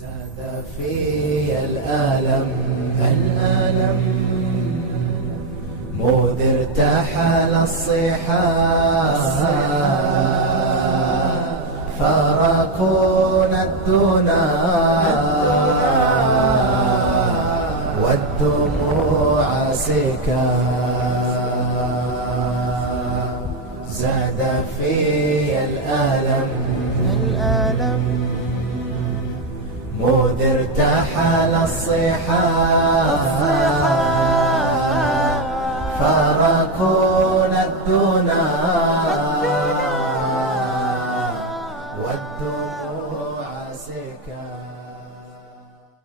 زاد في الألم مذ ارتحل الصحاب فارقونا الدنا والدموع سكاب. زاد في الألم مذ ارتحل الصحاب فارقونا الدنا